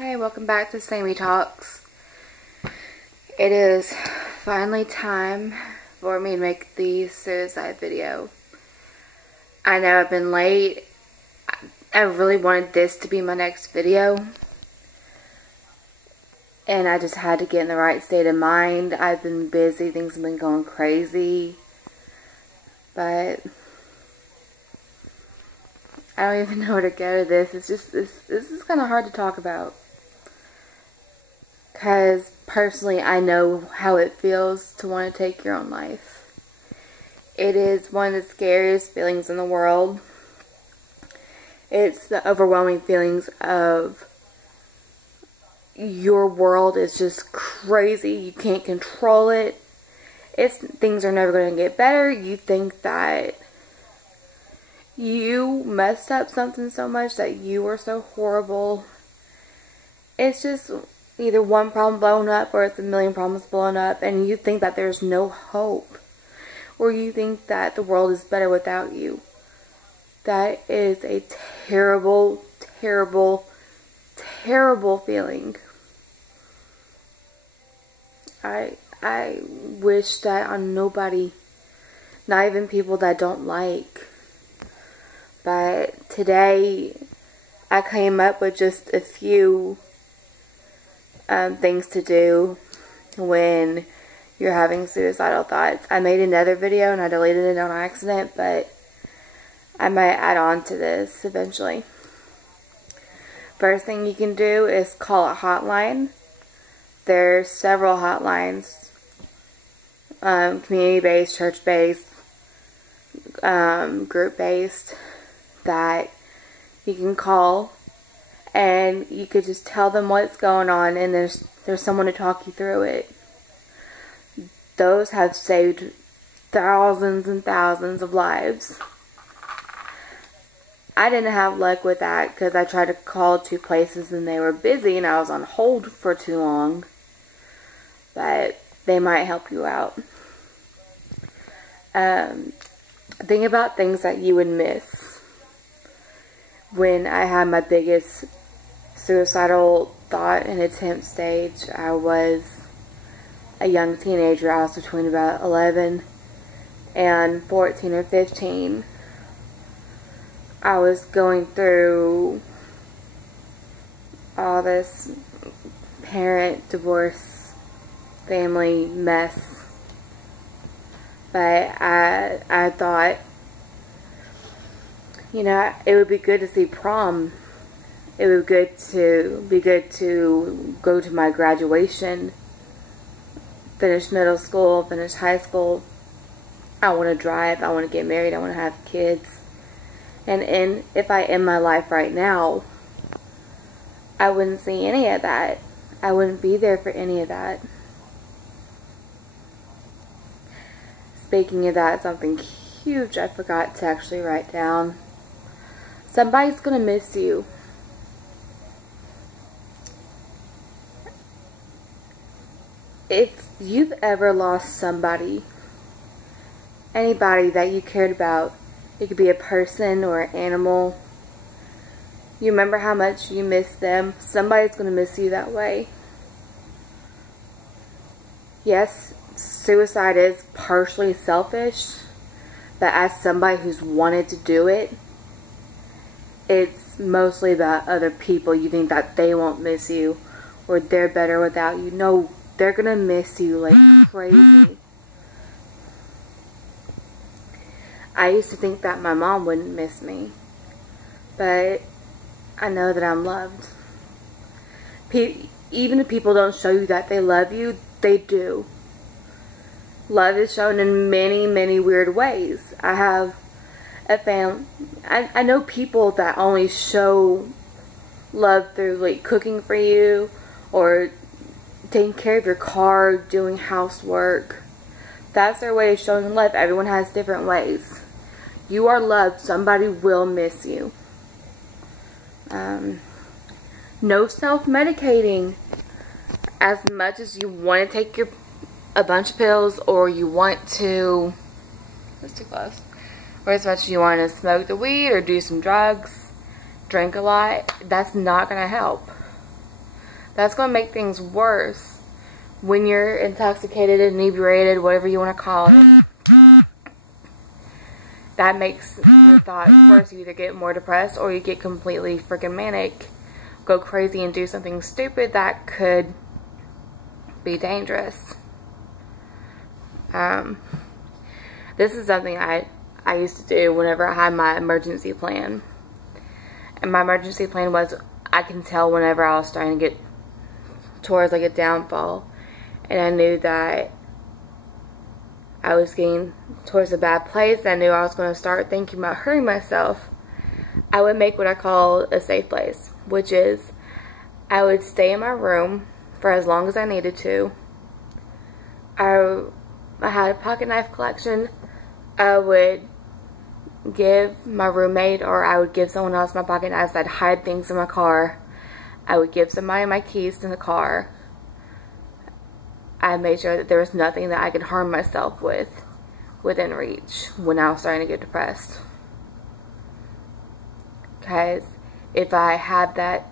Hi, welcome back to Samie Talks. It is finally time for me to make the suicide video. I know I've been late. I really wanted this to be my next video. And I just had to get in the right state of mind. I've been busy, things have been going crazy. But I don't even know where to go to this. It's just, this is kind of hard to talk about. Because personally, I know how it feels to want to take your own life. It is one of the scariest feelings in the world. It's the overwhelming feelings of your world is just crazy. You can't control it. Things are never going to get better. You think that you messed up something so much, that you are so horrible. It's just either one problem blown up or it's a million problems blown up, and you think that there's no hope, or you think that the world is better without you. That is a terrible, terrible, terrible feeling. I wish that on nobody, not even people that I don't like. But today I came up with just a few things to do when you're having suicidal thoughts. I made another video and I deleted it on accident, but I might add on to this eventually. First thing you can do is call a hotline. There's several hotlines, community-based, church-based, group-based, that you can call. And you could just tell them what's going on, and there's someone to talk you through it. Those have saved thousands and thousands of lives. I didn't have luck with that because I tried to call 2 places and they were busy and I was on hold for too long. But they might help you out. Think about things that you would miss. When I had my biggest suicidal thought and attempt stage, I was a young teenager. I was between about 11 and 14 or 15. I was going through all this parent, divorce, family mess. But I thought, you know, it would be good to see prom. It would be good to go to my graduation, finish middle school, finish high school. I want to drive. I want to get married. I want to have kids. And if I end my life right now, I wouldn't see any of that. I wouldn't be there for any of that. Speaking of that, something huge I forgot to actually write down. Somebody's going to miss you. If you've ever lost somebody, anybody that you cared about, it could be a person or an animal, you remember how much you miss them, somebody's going to miss you that way. Yes, suicide is partially selfish, but as somebody who's wanted to do it, it's mostly about other people. You think that they won't miss you, or they're better without you. No, they're gonna miss you like crazy. I used to think that my mom wouldn't miss me, but I know that I'm loved. Even if people don't show you that they love you, they do. Love is shown in many, many weird ways. I have a family. I know people that only show love through like cooking for you, or taking care of your car, doing housework. That's their way of showing love. Everyone has different ways. You are loved. Somebody will miss you. No self-medicating. As much as you want to take a bunch of pills, or you want to, that's too close, or as much as you want to smoke the weed or do some drugs, drink a lot, that's not going to help. That's going to make things worse when you're intoxicated, inebriated, whatever you want to call it. That makes your thoughts worse. You either get more depressed or you get completely freaking manic, go crazy and do something stupid that could be dangerous. This is something I used to do whenever I had my emergency plan. And my emergency plan was, I can tell whenever I was starting to get towards like a downfall. And I knew that I was getting towards a bad place. I knew I was going to start thinking about hurting myself. I would make what I call a safe place, which is I would stay in my room for as long as I needed to. I had a pocket knife collection. I would give my roommate, or I would give someone else my pocket knives. I'd hide things in my car. I would give somebody my keys in the car. I made sure that there was nothing that I could harm myself with within reach when I was starting to get depressed. Because if I had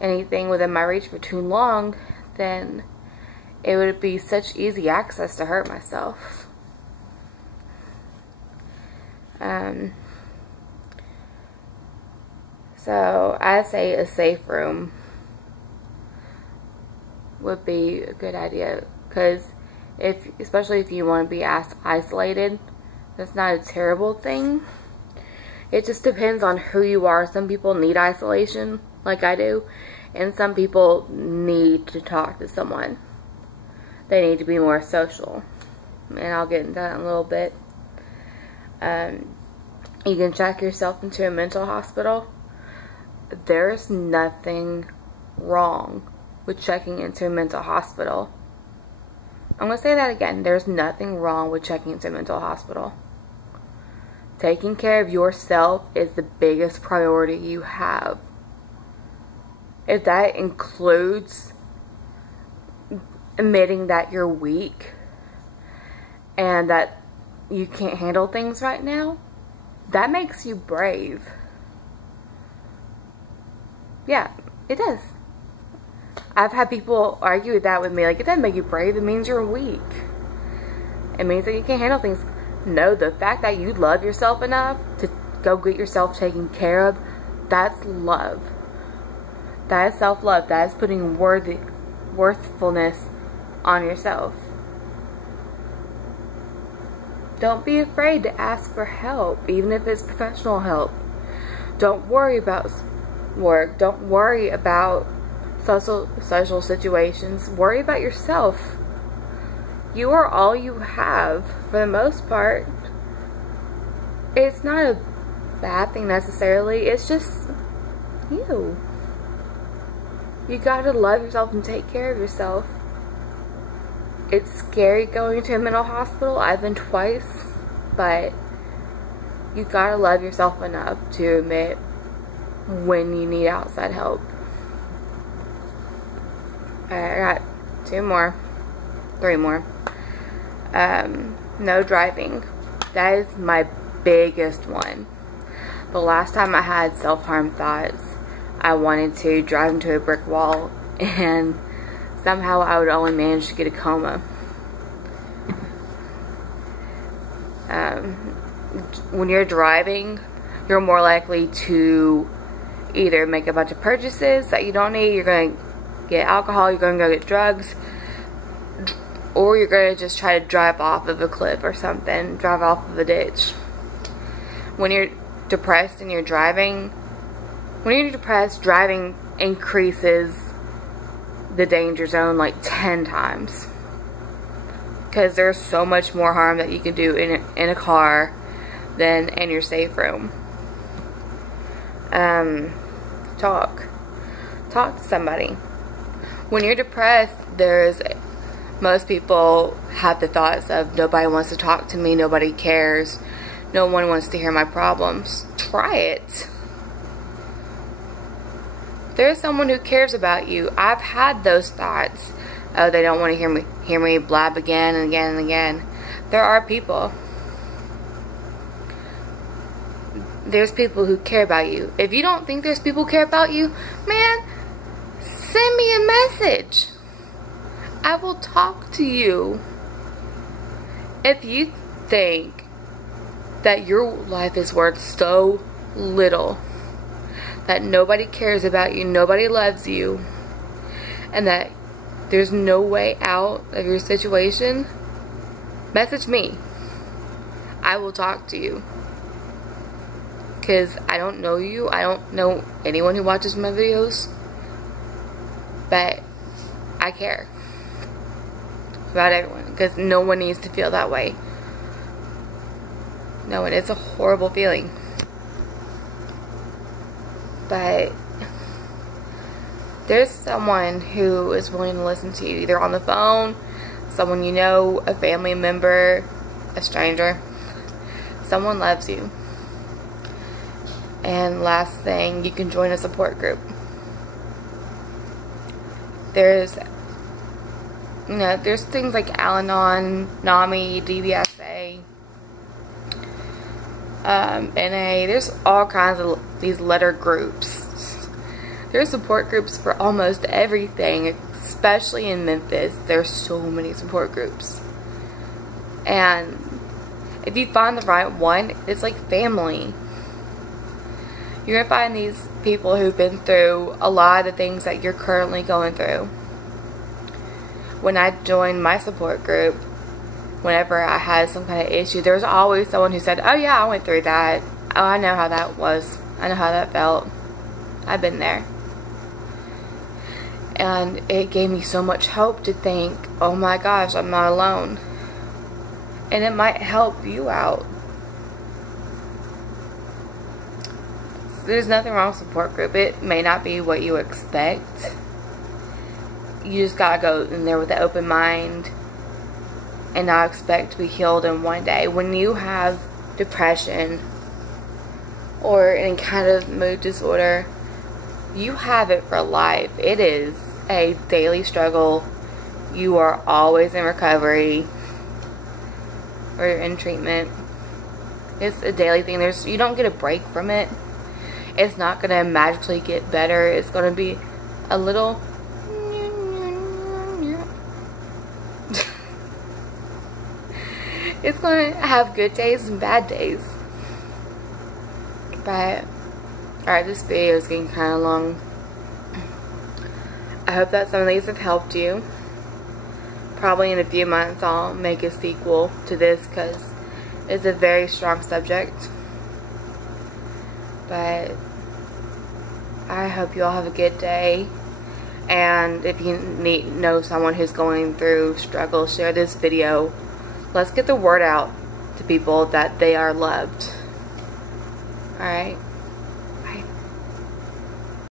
anything within my reach for too long, then it would be such easy access to hurt myself. So I say a safe room would be a good idea, because especially if you want to be isolated, that's not a terrible thing. It just depends on who you are. Some people need isolation, like I do, and some people need to talk to someone. They need to be more social, and I'll get into that in a little bit. You can check yourself into a mental hospital. There's nothing wrong with checking into a mental hospital. I'm going to say that again. There's nothing wrong with checking into a mental hospital. Taking care of yourself is the biggest priority you have. If that includes admitting that you're weak and that you can't handle things right now, that makes you brave. Yeah, it does. I've had people argue with that with me. Like, it doesn't make you brave. It means you're weak. It means that you can't handle things. No, the fact that you love yourself enough to go get yourself taken care of, that's love. That is self-love. That is putting worthfulness on yourself. Don't be afraid to ask for help, even if it's professional help. Don't worry about work. Don't worry about social situations. Worry about yourself. You are all you have for the most part. It's not a bad thing necessarily. It's just you. You gotta love yourself and take care of yourself. It's scary going to a mental hospital. I've been twice, but you gotta love yourself enough to admit when you need outside help. Alright, I got 3 more. No driving. That is my biggest one. The last time I had self-harm thoughts, I wanted to drive into a brick wall, and somehow I would only manage to get a coma. When you're driving, you're more likely to either make a bunch of purchases that you don't need. You're going to get alcohol, you're going to go get drugs, or you're going to just try to drive off of a cliff or something, drive off of a ditch. When you're depressed and you're driving, driving increases the danger zone like 10 times. Because there's so much more harm that you can do in a car than in your safe room. Talk to somebody. When you're depressed, most people have the thoughts of, nobody wants to talk to me, nobody cares, no one wants to hear my problems. Try it. There's someone who cares about you. I've had those thoughts. Oh, they don't want to hear me blab again and again and again. There are people. There's people who care about you. If you don't think there's people who care about you, man, send me a message. I will talk to you. If you think that your life is worth so little, that nobody cares about you, nobody loves you, and that there's no way out of your situation, message me. I will talk to you. Because I don't know you. I don't know anyone who watches my videos. But I care about everyone. Because no one needs to feel that way. No, and it's a horrible feeling. But there's someone who is willing to listen to you. Either on the phone, someone you know, a family member, a stranger. Someone loves you. And last thing, you can join a support group. There's things like Al-Anon, NAMI, DBSA, NA. There's all kinds of these letter groups. There's support groups for almost everything, especially in Memphis. There's so many support groups. And if you find the right one, it's like family. You're going to find these people who've been through a lot of the things that you're currently going through. When I joined my support group, whenever I had some kind of issue, there was always someone who said, oh yeah, I went through that. Oh, I know how that was. I know how that felt. I've been there. And it gave me so much hope to think, oh my gosh, I'm not alone. And it might help you out. There's nothing wrong with support group. It may not be what you expect. You just gotta go in there with an open mind and not expect to be healed in one day. When you have depression or any kind of mood disorder, you have it for life. It is a daily struggle. You are always in recovery or in treatment. It's a daily thing. You don't get a break from it. It's not going to magically get better. It's going to be a little it's going to have good days and bad days. But alright, this video is getting kind of long. I hope that some of these have helped you. Probably in a few months I'll make a sequel to this because it's a very strong subject. But I hope you all have a good day. And if you know someone who's going through struggle, share this video. Let's get the word out to people that they are loved. Alright.